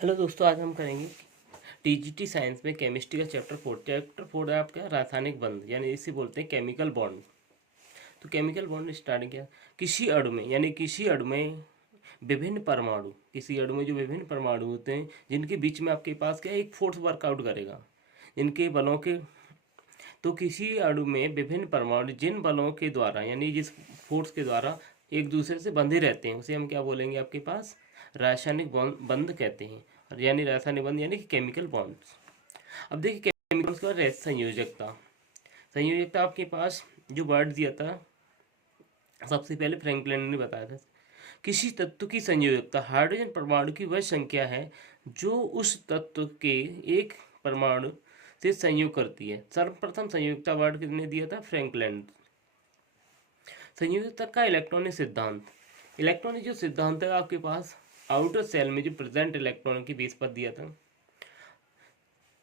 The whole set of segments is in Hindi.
हेलो दोस्तों, आज हम करेंगे टीजीटी साइंस में केमिस्ट्री का चैप्टर 4 है आपका रासायनिक बंध, यानी इसे बोलते हैं केमिकल बॉन्ड। तो केमिकल बॉन्ड स्टार्ट किया किसी अणु में विभिन्न परमाणु, किसी अणु में जो विभिन्न परमाणु होते हैं जिनके बीच में आपके पास क्या एक फोर्स वर्कआउट करेगा, जिनके बलों के। तो किसी अणु में विभिन्न परमाणु जिन बलों के द्वारा यानी जिस फोर्स के द्वारा एक दूसरे से बंधे रहते हैं उसे हम क्या बोलेंगे, आपके पास रासायनिक बंध कहते हैं। और यानी रासायनिक बंध यानी कि केमिकल बॉन्ड्स। अब देखिए केमिकल्स का संयोजकता। संयोजकता आपके पास जो वर्ड दिया था सबसे पहले फ्रैंकलिन ने बताया था, किसी तत्व की संयोजकता हाइड्रोजन परमाणु की वह संख्या है जो उस तत्व के एक परमाणु से संयोग करती है। सर्वप्रथम संयोजकता वर्ड किसने दिया था? फ्रैंकलिन। संयोजकता का इलेक्ट्रॉनिक सिद्धांत। इलेक्ट्रॉनिक जो सिद्धांत है आपके पास आउटर सेल में जो प्रेजेंट इलेक्ट्रॉन की बेस पर दिया था।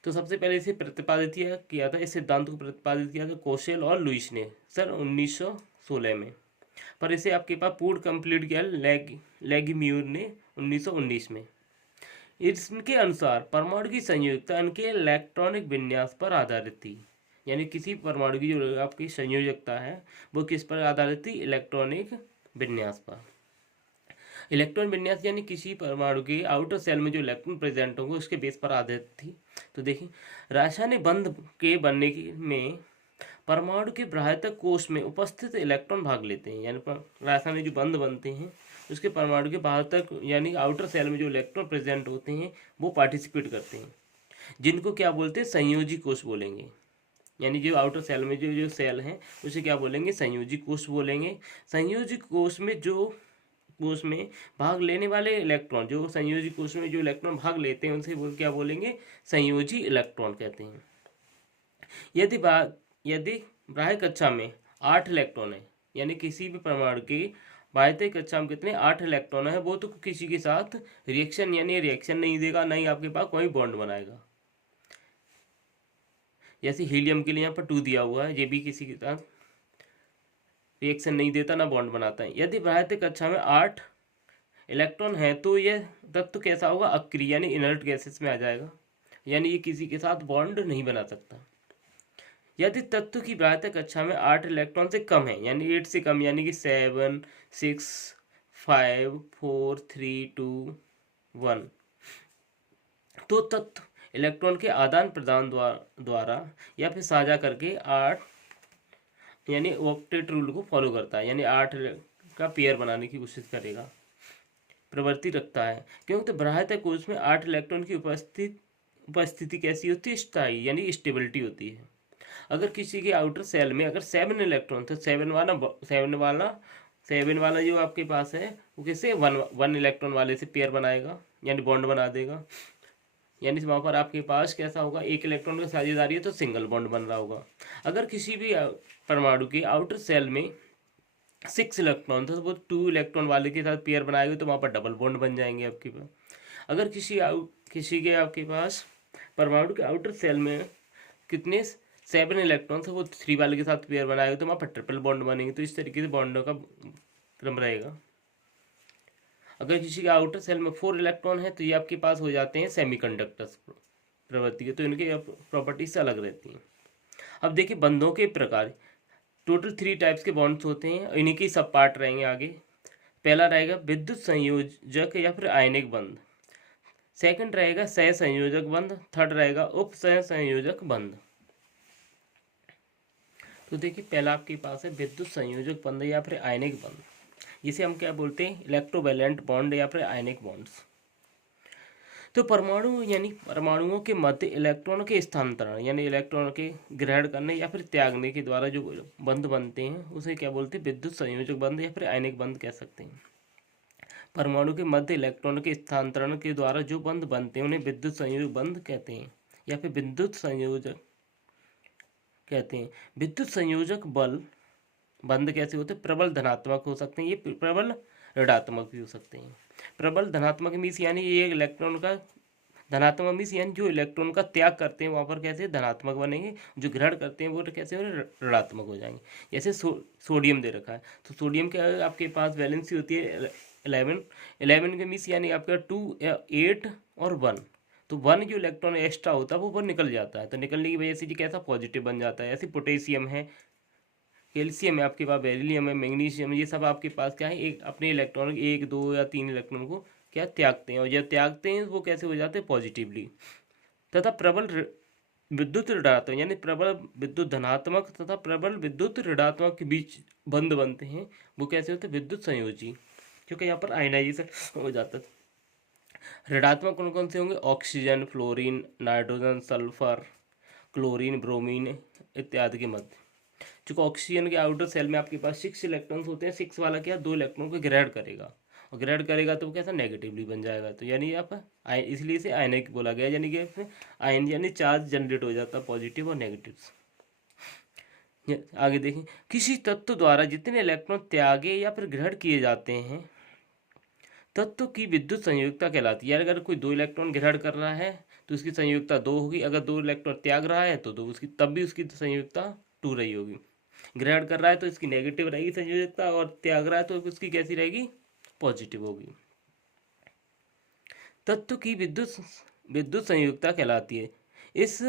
तो सबसे पहले इसे प्रतिपादित किया था, इस सिद्धांत को प्रतिपादित किया था कोशेल और लुईस ने सन 1916 में। पर इसे आपके पास पूर्ण कंप्लीट किया लेगिम्यूर ने 1919 में। इसके अनुसार परमाणु की संयोजकता उनके इलेक्ट्रॉनिक विन्यास पर आधारित थी। यानी किसी परमाणु की जो आपकी संयोजकता है वो किस पर आधारित थी? इलेक्ट्रॉनिक विन्यास पर। इलेक्ट्रॉन विन्यास यानी किसी परमाणु के आउटर सेल में जो इलेक्ट्रॉन प्रेजेंट होंगे उसके बेस पर आधारित थी। तो देखिए रासायनिक बंध के बनने में परमाणु के बाह्यतक कोश में उपस्थित इलेक्ट्रॉन भाग लेते हैं। यानी रासायनिक जो बंध बनते हैं उसके परमाणु के बाह्यतक यानी आउटर सेल में जो इलेक्ट्रॉन प्रेजेंट होते हैं वो पार्टिसिपेट करते हैं, जिनको क्या बोलते हैं? संयोजी कोश बोलेंगे। यानी जो आउटर सेल में जो सेल हैं उसे क्या बोलेंगे? संयोजी कोश बोलेंगे। संयोजी कोश में भाग लेने वाले इलेक्ट्रॉन, जो संयोजी कोश में जो इलेक्ट्रॉन भाग लेते हैं उनसे वो क्या बोलेंगे? संयोजी इलेक्ट्रॉन कहते हैं। यदि बाह्य कक्षा में 8 इलेक्ट्रॉन है, यानी किसी भी परमाणु के बाह्य कक्षा में कितने 8 इलेक्ट्रॉन है, वो तो किसी के साथ रिएक्शन नहीं देगा, नहीं आपके पास कोई बॉन्ड बनाएगा। जैसे हीलियम के लिए यहाँ पर 2 दिया हुआ है, ये भी किसी के साथ रिएक्शन नहीं देता, ना बॉन्ड बनाता है। यदि बाह्य कक्षा में 8 इलेक्ट्रॉन है तो यह तत्व कैसा होगा? अक्रिय यानी इनर्ट गैसेस में आ जाएगा, यानी ये किसी के साथ बॉन्ड नहीं बना सकता। यदि तत्व की बाह्य कक्षा में 8 इलेक्ट्रॉन से कम है, यानी 8 से कम, यानी कि 7 6 5 4 3 2 1, तो तत्व इलेक्ट्रॉन के आदान प्रदान द्वारा या फिर साझा करके 8 यानी ऑक्टेट रूल को फॉलो करता है, यानी 8 का पेयर बनाने की कोशिश करेगा, प्रवृत्ति रखता है। क्योंकि तो बाह्य कोश में 8 इलेक्ट्रॉन की उपस्थिति कैसी होती है? स्थायी यानी स्टेबिलिटी होती है। अगर किसी के आउटर सेल में अगर 7 इलेक्ट्रॉन तो 7 वाला जो आपके पास है वो किससे 1 इलेक्ट्रॉन वाले से पेयर बनाएगा, यानी बॉन्ड बना देगा। यानी वहाँ पर आपके पास कैसा होगा? एक इलेक्ट्रॉन की साझेदारी है तो सिंगल बॉन्ड बन रहा होगा। अगर किसी भी परमाणु के आउटर सेल में 6 इलेक्ट्रॉन था तो वो 2 इलेक्ट्रॉन वाले के साथ पेयर बनाएगा तो वहाँ पर डबल बॉन्ड बन जाएंगे आपके पास। अगर किसी के आपके पास परमाणु के आउटर सेल में कितने 7 इलेक्ट्रॉन है वो 3 वाले के साथ पेयर बनाएगा तो वहाँ पर ट्रिपल बॉन्ड बनेंगे। तो इस तरीके से बॉन्डों का क्रम रहेगा। अगर किसी के आउटर सेल में 4 इलेक्ट्रॉन है तो ये आपके पास हो जाते हैं सेमीकंडक्टर्स प्रवृत्ति के, तो इनके प्रॉपर्टीज से अलग रहती हैं। अब देखिए बंधों के प्रकार। टोटल 3 टाइप्स के बॉन्ड्स होते हैं, इन्हीं के सब पार्ट रहेंगे आगे। पहला रहेगा विद्युत संयोजक या फिर आयनिक बंध। सेकंड रहेगा सहसंयोजक बंध। थर्ड रहेगा उप सहसंयोजक बंध। तो देखिए पहला आपके पास है विद्युत संयोजक बंध या फिर आयनिक बंध, जिसे हम क्या बोलते हैं? इलेक्ट्रोवैलेंट बॉन्ड या फिर आयनिक बॉन्ड्स। तो परमाणु यानी परमाणुओं के मध्य इलेक्ट्रॉनों के स्थानांतरण यानी इलेक्ट्रॉनों के ग्रहण करने या फिर त्यागने के द्वारा जो बंध बनते हैं उसे क्या बोलते हैं? विद्युत संयोजक बंध या फिर आयनिक बंध कह सकते हैं। परमाणु के मध्य इलेक्ट्रॉनों के स्थानांतरण के द्वारा जो बंध बनते हैं उन्हें विद्युत संयोजक बंध कहते हैं या फिर विद्युत संयोजक कहते हैं। विद्युत संयोजक बंध कैसे होते हैं? प्रबल धनात्मक हो सकते हैं, ये प्रबल ऋणात्मक भी हो सकते हैं। प्रबल धनात्मक मीन्स यानी ये इलेक्ट्रॉन का धनात्मक मीन्स यानी जो इलेक्ट्रॉन का त्याग करते हैं वहाँ पर कैसे धनात्मक बनेंगे, जो ग्रहण करते हैं वो कैसे ऋणात्मक हो जाएंगे। जैसे सोडियम दे रखा है तो सोडियम के आपके पास वैलेंसी होती है 11 11 के मीन्स यानी आपका 2 8 और 1, तो 1 जो इलेक्ट्रॉन एक्स्ट्रा होता है वो निकल जाता है, तो निकलने की वजह से ये कैसा पॉजिटिव बन जाता है। ऐसे पोटेशियम है, कैल्शियम है आपके पास, बेरिलियम है, मैग्नीशियम, ये सब आपके पास क्या है, एक अपने इलेक्ट्रॉन 1 2 या 3 इलेक्ट्रॉन को क्या त्यागते हैं, और जब त्यागते हैं वो कैसे हो जाते हैं पॉजिटिवली। तथा प्रबल विद्युत ऋणात्मक यानी प्रबल विद्युत धनात्मक तथा प्रबल विद्युत ऋणात्मक के बीच बंध बनते हैं, वो कैसे होते हैं विद्युत संयोजी, क्योंकि यहाँ पर आयनाइजेशन हो जाता है। ऋणात्मक कौन कौन से होंगे, oxygen, fluorine, nitrogen, sulphur, chlorine, bromine इत्यादि के मध्य। चूँकि ऑक्सीजन के आउटर सेल में आपके पास 6 इलेक्ट्रॉन्स होते हैं, 6 वाला क्या 2 इलेक्ट्रॉन को ग्रेड करेगा, और ग्रेड करेगा तो वो कैसा नेगेटिवली बन जाएगा, तो यानी आप इसलिए इसे आयनिक बोला गया, यानी कि इसमें आयन यानी चार्ज जनरेट हो जाता है पॉजिटिव और नेगेटिव। आगे देखें, किसी तत्व द्वारा जितने इलेक्ट्रॉन त्यागे या फिर ग्रहण किए जाते हैं तत्व की विद्युत संयोजकता कहलाती है। अगर कोई 2 इलेक्ट्रॉन ग्रहण कर रहा है तो उसकी संयोजकता 2 होगी, अगर 2 इलेक्ट्रॉन त्याग रहा है तो 2 उसकी, तब भी उसकी संयोजकता 2 रही होगी। ग्रहण कर रहा है तो इसकी नेगेटिव रहेगी संयोजकता, और त्याग रहा है तो उसकी कैसी रहेगी पॉजिटिव होगी। तत्व की विद्युत विद्युत संयोजकता कहलाती है। इस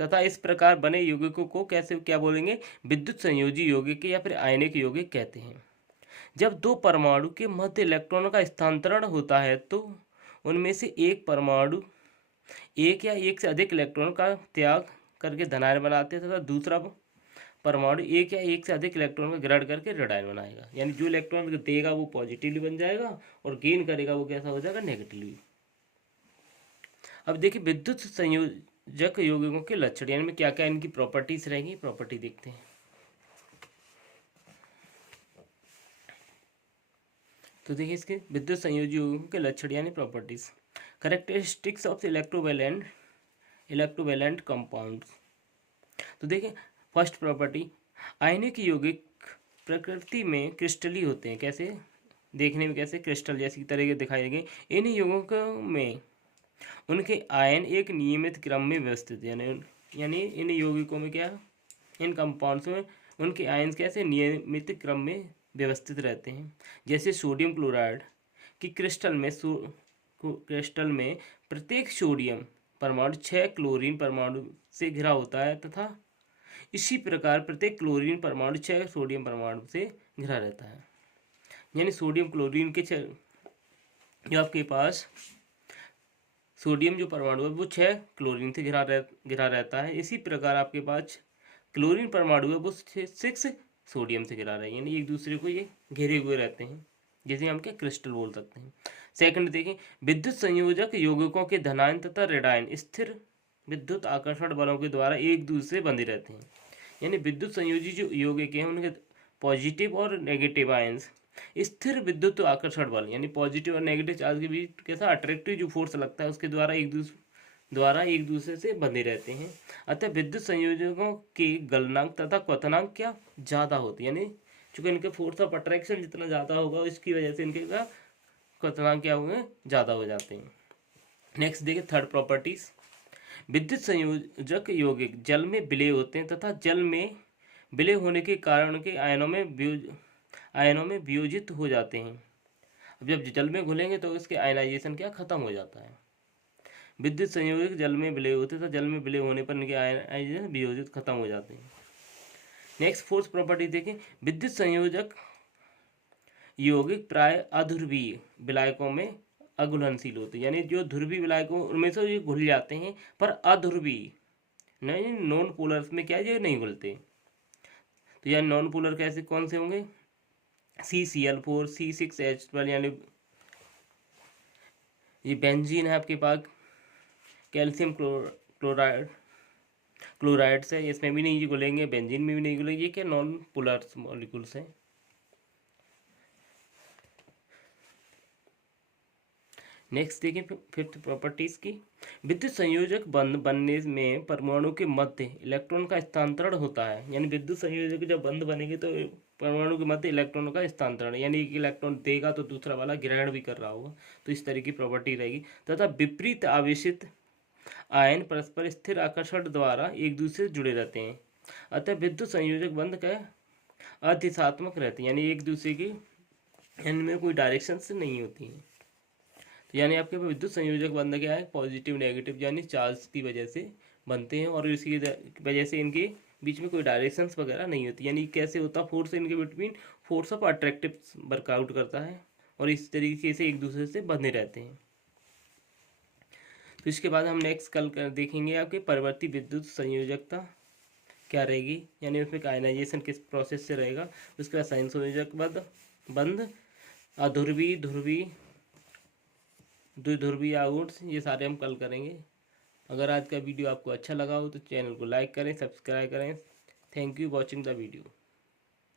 तथा इस प्रकार बने यौगिकों को कैसे क्या बोलेंगे, विद्युत संयोजी यौगिक या फिर आयनिक यौगिक कहते हैं। जब 2 परमाणु के मध्य इलेक्ट्रॉनों का स्थानांतरण होता है तो उनमें से एक परमाणु एक या एक से अधिक इलेक्ट्रॉन का त्याग करके धनायन बनाते हैं, तथा दूसरा परमाणु एक या एक से अधिक इलेक्ट्रॉन का ग्रहण करके ऋणायन बनाएगा। यानी जो इलेक्ट्रॉन देगा वो पॉजिटिवली बन जाएगा, और गेन करेगा वो कैसा हो जाएगा नेगेटिवली। अब देखिए विद्युत संयोजक यौगिकों के लक्षण, यानी में क्या क्या इनकी प्रॉपर्टीज रहेंगी, प्रॉपर्टी देखते हैं। तो देखिए इसके विद्युत संयोजी यौगिकों के लक्षण यानी properties. Characteristics of electrovalent compounds. तो देखिए फर्स्ट प्रॉपर्टी, आयनिक यौगिक प्रकृति में क्रिस्टली होते हैं। कैसे, देखने में कैसे क्रिस्टल जैसी तरह के दिखाई देंगे। इन यौगिकों में उनके आयन एक नियमित क्रम में व्यवस्थित, यानी इन यौगिकों में क्या, इन कंपाउंड्स में उनके आयन कैसे नियमित क्रम में व्यवस्थित रहते हैं। जैसे सोडियम क्लोराइड की क्रिस्टल में प्रत्येक सोडियम परमाणु 6 क्लोरीन परमाणु से घिरा होता है, तथा इसी प्रकार प्रत्येक क्लोरीन परमाणु 6 सोडियम परमाणु से घिरा रहता है। यानी सोडियम क्लोरीन के जो आपके पास सोडियम जो परमाणु है वो 6 क्लोरीन से घिरा रहता है। इसी प्रकार आपके पास क्लोरीन परमाणु है वो 6 सोडियम से घिरा रहे हैं, यानी एक दूसरे को ये घेरे हुए रहते हैं, जिसे हम क्या क्रिस्टल बोल सकते हैं। सेकंड देखें, विद्युत संयोजक यौगिकों के धनायन तथा ऋणायन स्थिर विद्युत आकर्षण बलों के द्वारा एक दूसरे से बंधे रहते हैं। यानी विद्युत संयोजी जो यौगिक हैं उनके पॉजिटिव और नेगेटिव आयंस स्थिर विद्युत आकर्षण बल, यानी पॉजिटिव और नेगेटिव चार्ज के बीच कैसा अट्रैक्टिव जो फोर्स लगता है उसके द्वारा एक दूसरे से बंधे रहते हैं। अतः विद्युत संयोजकों के गलनांक तथा क्वथनांक क्या ज़्यादा होती है, यानी चूंकि इनके फोर्स ऑफ अट्रैक्शन जितना ज़्यादा होगा इसकी वजह से इनके का क्वथनांक क्या हुए ज़्यादा हो जाते हैं। नेक्स्ट देखिए थर्ड प्रॉपर्टीज, विद्युत संयोजक यौगिक जल में विलय होते हैं तथा जल में विलय होने के कारण के आयनों में वियोजित हो जाते हैं। अब जब जल में घुलेंगे तो इसके आयनाइजेशन क्या खत्म हो जाता है। विद्युत संयोजक जल में विलय होते हैं, जल में विलय होने पर इनके आयनाइजेशन वियोजित खत्म हो जाते हैं। नेक्स्ट फोर्थ प्रॉपर्टी देखें, विद्युत संयोजक यौगिक प्राय अध्रुवीय विलायकों में अघुलनशील होते हैं, यानी जो ध्रुवीय विलायकों उनमें से ये घुल जाते हैं, पर अध्रुवीय नहीं नॉन पोलर्स में क्या ये नहीं घुलते। तो यानी नॉन पोलर कैसे कौन से होंगे, CCl4 C6H12, यानी ये बेंजीन है आपके पास, कैल्शियम क्लोराइड से इसमें भी नहीं घुलेंगे, बेंजीन में भी नहीं घुलेंगे, ये क्या नॉन पोलर मॉलिक्यूल्स हैं। नेक्स्ट देखिए फिफ्थ प्रॉपर्टीज की, विद्युत संयोजक बंध बनने में परमाणु के मध्य इलेक्ट्रॉन का स्थानांतरण होता है। यानी विद्युत संयोजक जब बंध बनेंगे तो परमाणु के मध्य इलेक्ट्रॉनों का स्थानांतरण, यानी एक इलेक्ट्रॉन देगा तो दूसरा वाला ग्रहण भी कर रहा होगा, तो इस तरह की प्रॉपर्टी रहेगी। तथा विपरीत आवेशित आयन परस्पर स्थिर आकर्षण द्वारा एक दूसरे से जुड़े रहते हैं। अतः विद्युत संयोजक बंध का अधिशात्मक रहते हैं, यानी एक दूसरे की इनमें कोई डायरेक्शंस नहीं होती हैं। तो यानी आपके विद्युत संयोजक बंध क्या है, पॉजिटिव नेगेटिव यानी चार्ज की वजह से बनते हैं, और इसकी वजह से इनके बीच में कोई डायरेक्शंस वगैरह नहीं होती। यानी कैसे होता, फोर्स इनके between force of attractive workout करता है, और इस तरीके से एक दूसरे से बंधे रहते हैं। तो इसके बाद हम नेक्स्ट कल देखेंगे आपके परवर्ती विद्युत संयोजकता क्या रहेगी, यानी उसमें आयनाइजेशन किस प्रोसेस से रहेगा। उसके बाद संयोजक बंध, अध्रुवी, ध्रुवी, द्विध्रुवीय आउट्स, ये सारे हम कल करेंगे। अगर आज का वीडियो आपको अच्छा लगा हो तो चैनल को लाइक करें, सब्सक्राइब करें। Thank you watching the video.